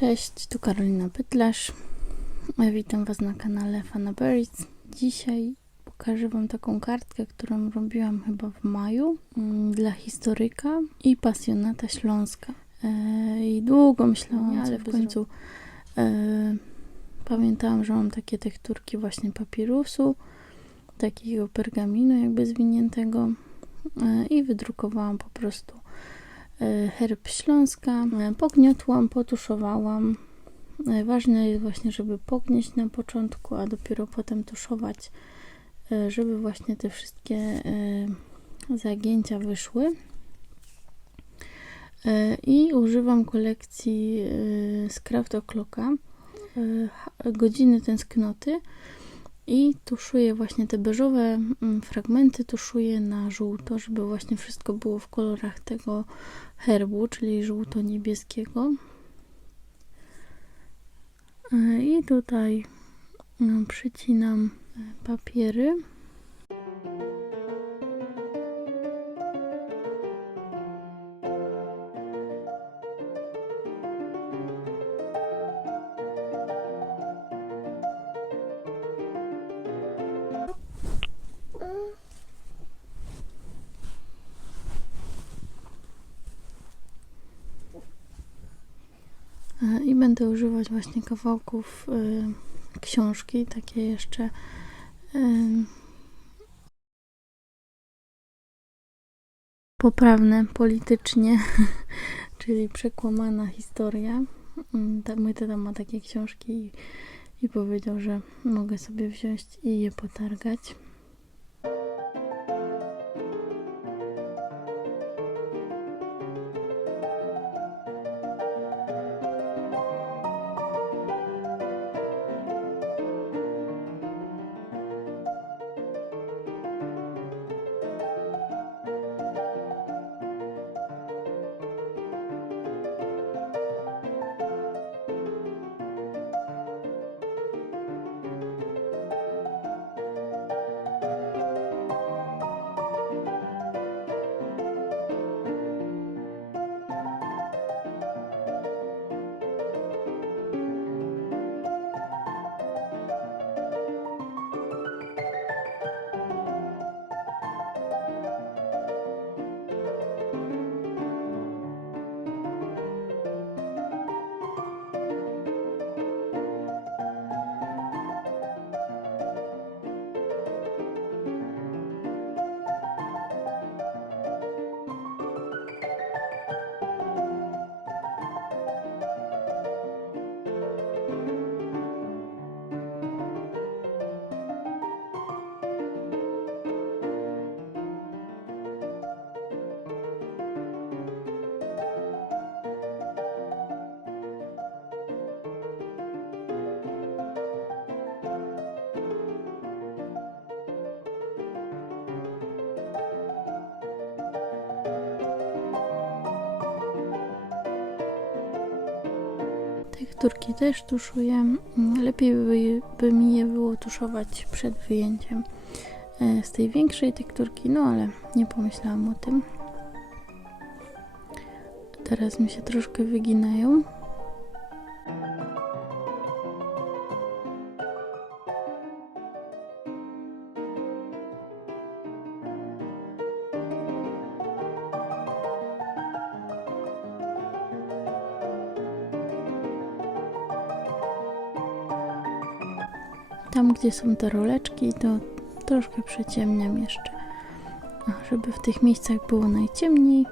Cześć, tu Karolina Pytlarz. Ja Witam Was na kanale Fanaberries. Dzisiaj pokażę Wam taką kartkę, którą robiłam chyba w maju mm, dla historyka i pasjonata Śląska. E, I długo myślałam, ale w końcu e, pamiętałam, że mam takie tekturki właśnie papirusu, takiego pergaminu jakby zwiniętego e, i wydrukowałam po prostu e, herb Śląska. E, Pogniotłam, potuszowałam. E, Ważne jest właśnie, żeby pognieść na początku, a dopiero potem tuszować, e, żeby właśnie te wszystkie e, zagięcia wyszły. E, I używam kolekcji e, z Craft O'Clocka e, godziny tęsknoty i tuszuję właśnie te beżowe mm, fragmenty, tuszuję na żółto, żeby właśnie wszystko było w kolorach tego herbu, czyli żółto-niebieskiego. E, I tutaj mm, przycinam papiery. Będę używać właśnie kawałków y, książki, takie jeszcze y, poprawne politycznie, czyli przekłamana historia. Mm, Mój tata ma takie książki i, i powiedział, że mogę sobie wziąć i je potargać. Tekturki też tuszuję. Mm, Lepiej by, by mi je było tuszować przed wyjęciem e, z tej większej tekturki, no ale nie pomyślałam o tym. Teraz mi się troszkę wyginają. Tam, gdzie są te roleczki, to troszkę przeciemniam jeszcze, żeby w tych miejscach było najciemniej.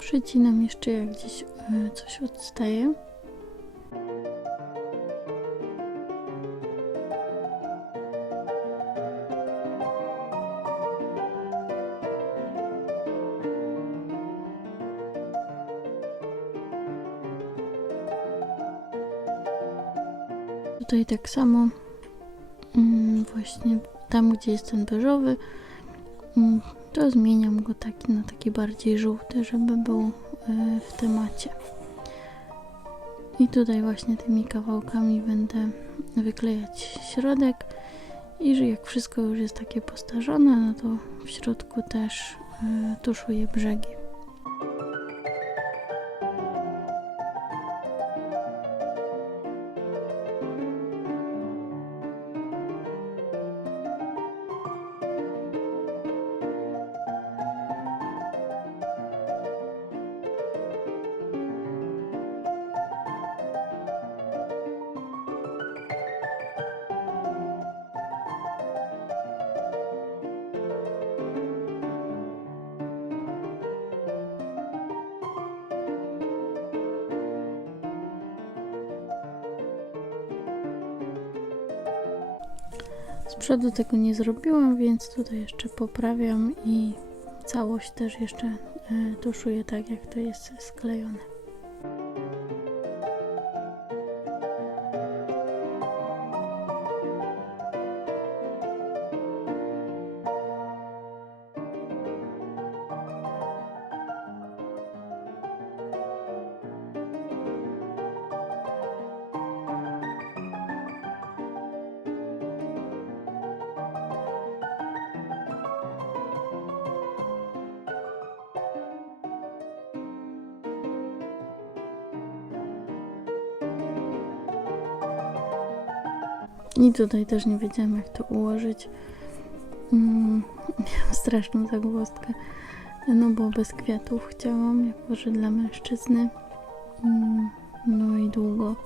Przycinam jeszcze jak gdzieś e, coś odstaje. Tutaj tak samo mm, właśnie tam, gdzie jest ten beżowy, mm, to zmieniam go taki na taki bardziej żółty, żeby był e, w temacie. I tutaj właśnie tymi kawałkami będę wyklejać środek i że jak wszystko już jest takie postarzone, no to w środku też e, tuszuję brzegi. Przodu tego nie zrobiłam, więc tutaj jeszcze poprawiam i całość też jeszcze e, tuszuję tak, jak to jest sklejone. Tutaj też nie wiedziałam, jak to ułożyć. Mm, miałam straszną zagwozdkę, no bo bez kwiatów chciałam, jako że dla mężczyzny. Mm, no i długo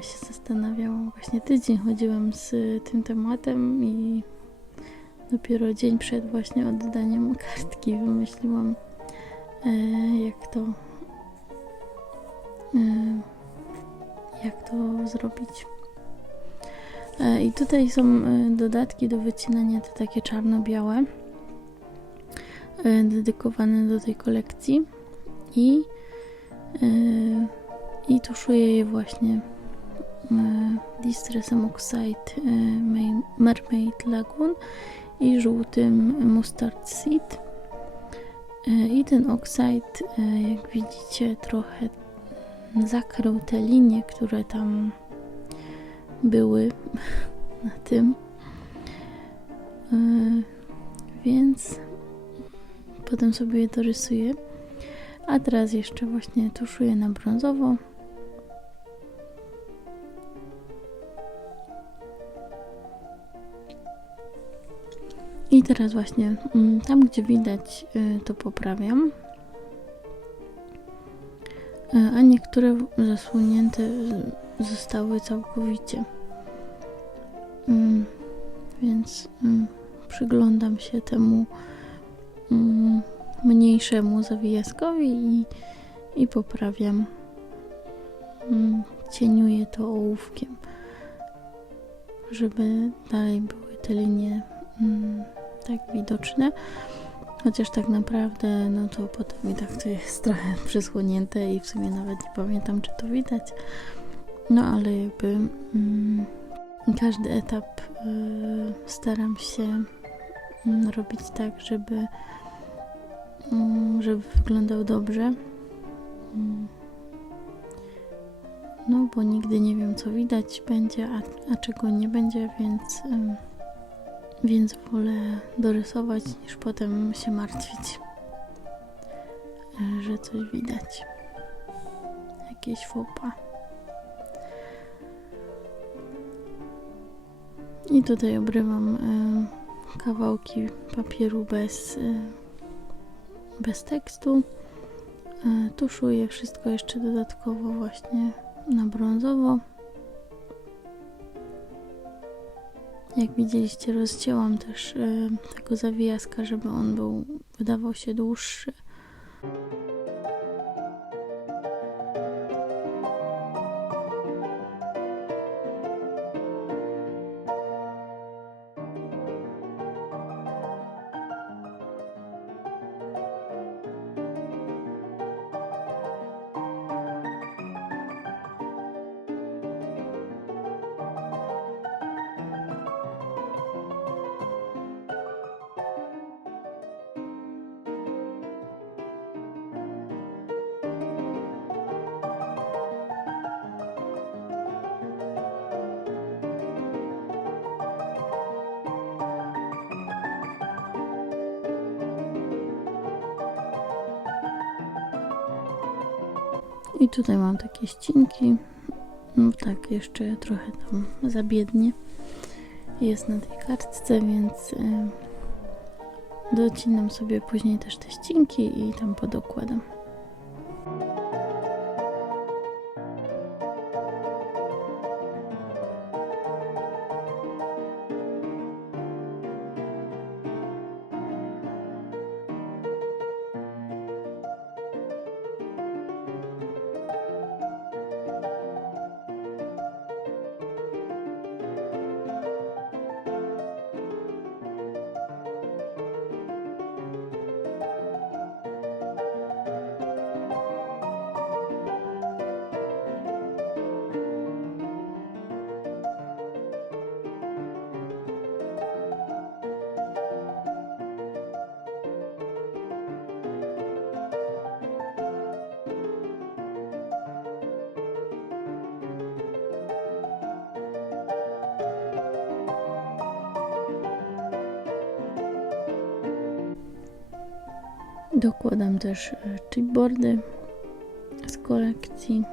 się zastanawiałam. Właśnie tydzień chodziłam z tym tematem i dopiero dzień przed właśnie oddaniem kartki wymyśliłam, e, jak to e, jak to zrobić. E, I tutaj są e, dodatki do wycinania, te takie czarno-białe, e, dedykowane do tej kolekcji. I, i tuszuję je właśnie Distressem Oxide Mermaid Lagoon i żółtym Mustard Seed. I ten oxide, jak widzicie, trochę zakrył te linie, które tam były na tym. E, więc potem sobie je dorysuję. A teraz jeszcze właśnie tuszuję na brązowo. I teraz właśnie mm, tam, gdzie widać, e, to poprawiam. E, a niektóre zasłonięte zostały całkowicie. Mm, więc mm, przyglądam się temu mm, mniejszemu zawijaskowi i, i poprawiam. Mm, cieniuję to ołówkiem, żeby dalej były te linie mm, tak widoczne. Chociaż tak naprawdę, no to potem i tak to jest trochę przysłonięte i w sumie nawet nie pamiętam, czy to widać. No ale jakby mm, każdy etap y, staram się y, robić tak, żeby, y, żeby wyglądał dobrze. Mm. No, bo nigdy nie wiem, co widać będzie, a, a czego nie będzie, więc, więc wolę dorysować, niż potem się martwić, że coś widać. Jakieś fopa. I tutaj obrywam y, kawałki papieru bez, y, bez tekstu. Y, tuszuję wszystko jeszcze dodatkowo właśnie na brązowo. Jak widzieliście, rozcięłam też tego zawijaska, żeby on był, wydawał się dłuższy. I tutaj mam takie ścinki. No tak, jeszcze trochę tam zabiednie jest na tej kartce, więc y, docinam sobie później też te ścinki i tam podokładam. Dokładam też e, chipboardy z kolekcji.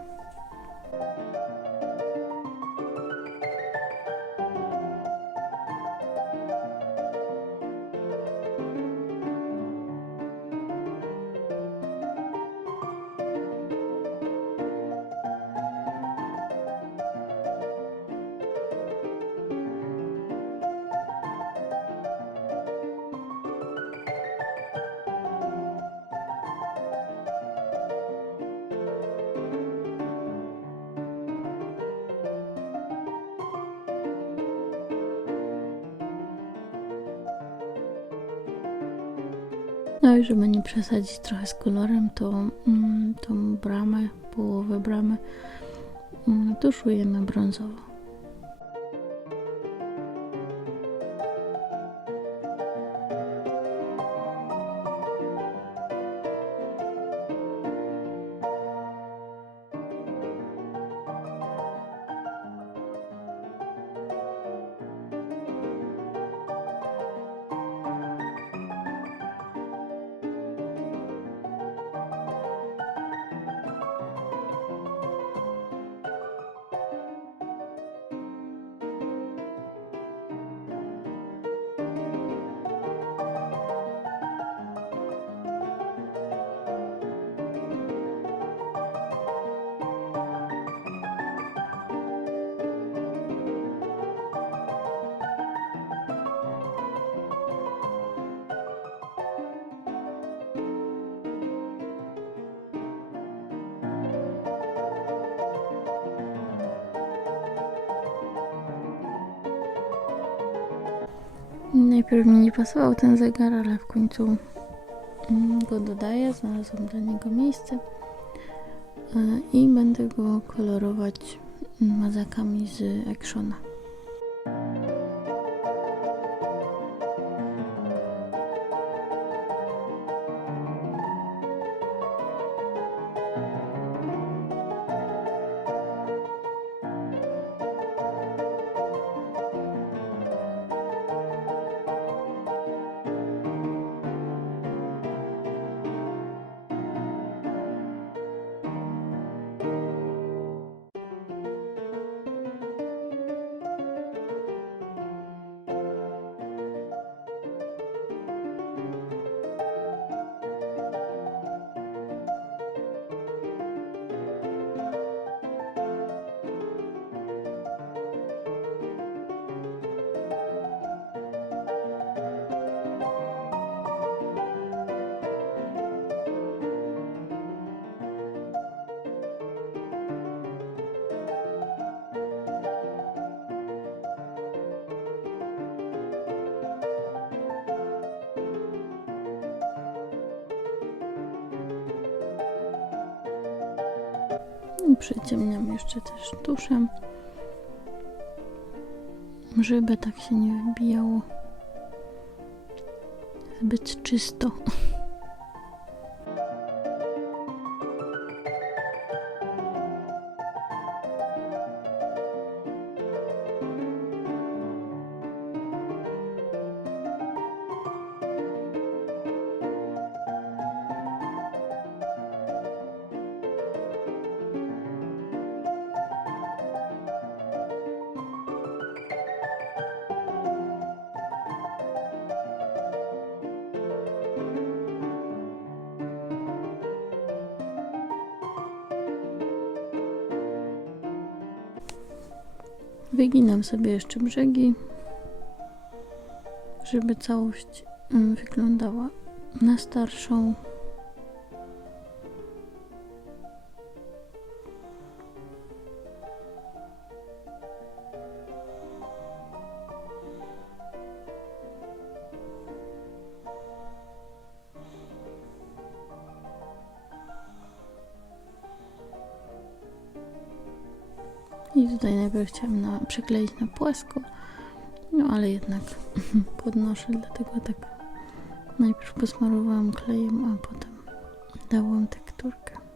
Żeby nie przesadzić trochę z kolorem, to mm, tą bramę, połowę bramy mm, tuszujemy brązowo. Najpierw mi nie pasował ten zegar, ale w końcu mm, go dodaję. Znalazłam dla niego miejsce E, i będę go kolorować mazakami z Actiona. Przyciemniam jeszcze też tuszem, żeby tak się nie wybijało zbyt czysto. Wyginam sobie jeszcze brzegi, żeby całość mm, wyglądała na starszą. Najpierw chciałam na, przykleić na płasko, no ale jednak podnoszę, dlatego tak najpierw posmarowałam klejem, a potem dałam tekturkę.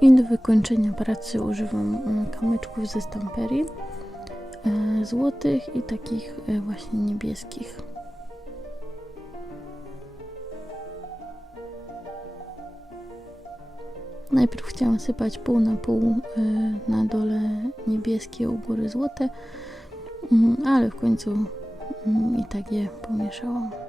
I do wykończenia pracy używam mm, kamyczków ze stamperii e, złotych i takich e, właśnie niebieskich. Najpierw chciałam sypać pół na pół e, na dole niebieskie, u góry złote, mm, ale w końcu mm, i tak je pomieszałam.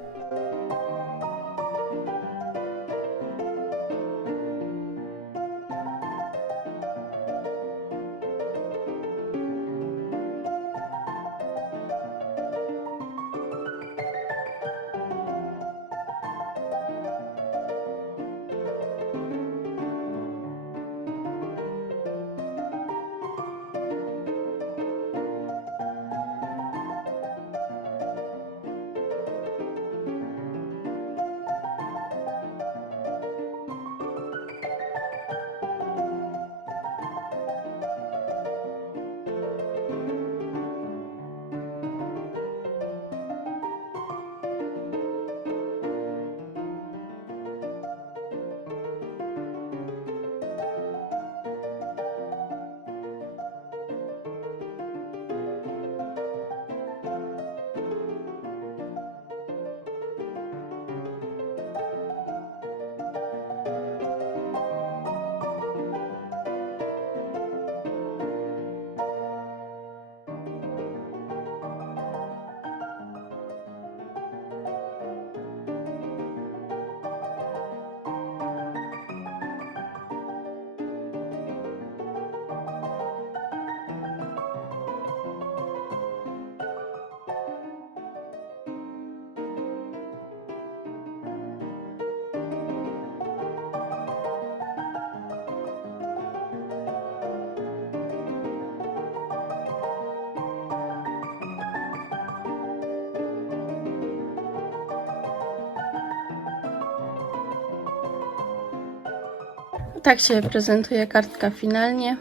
Tak się prezentuje kartka finalnie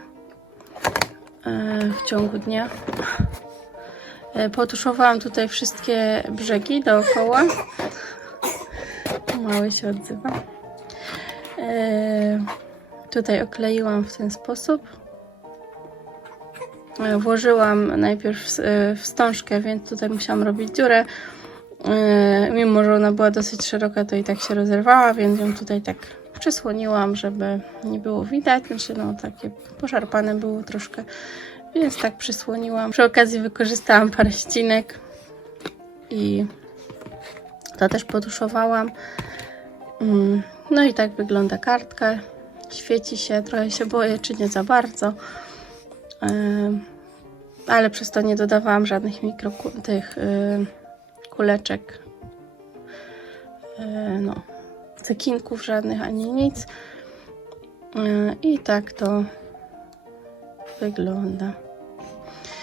e, w ciągu dnia. E, Potuszowałam tutaj wszystkie brzegi dookoła. Mały się odzywa. E, Tutaj okleiłam w ten sposób. Włożyłam najpierw wstążkę, więc tutaj musiałam robić dziurę. Mimo, że ona była dosyć szeroka, to i tak się rozerwała, więc ją tutaj tak przysłoniłam, żeby nie było widać. Znaczy, no takie poszarpane było troszkę, więc tak przysłoniłam. Przy okazji wykorzystałam parę ścinek i to też potuszowałam. Mm, No i tak wygląda kartka. Świeci się, trochę się boję, czy nie za bardzo. Em, Ale przez to nie dodawałam żadnych mikro tych y, kuleczek. Y, No, cekinków żadnych ani nic. Y, I tak to wygląda.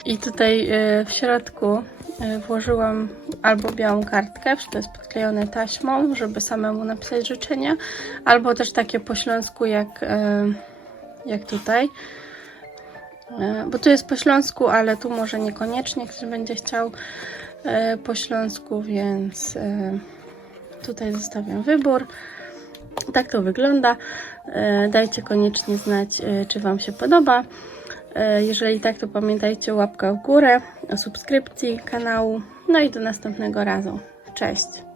I tutaj y, w środku y, włożyłam albo białą kartkę, to jest podklejone taśmą, żeby samemu napisać życzenia, albo też takie po śląsku jak, jak tutaj. Bo tu jest po śląsku, ale tu może niekoniecznie ktoś będzie chciał po śląsku, więc tutaj zostawiam wybór. Tak to wygląda. E, Dajcie koniecznie znać, e, czy Wam się podoba. E, Jeżeli tak, to pamiętajcie łapka w górę, o subskrypcji kanału. No i do następnego razu. Cześć!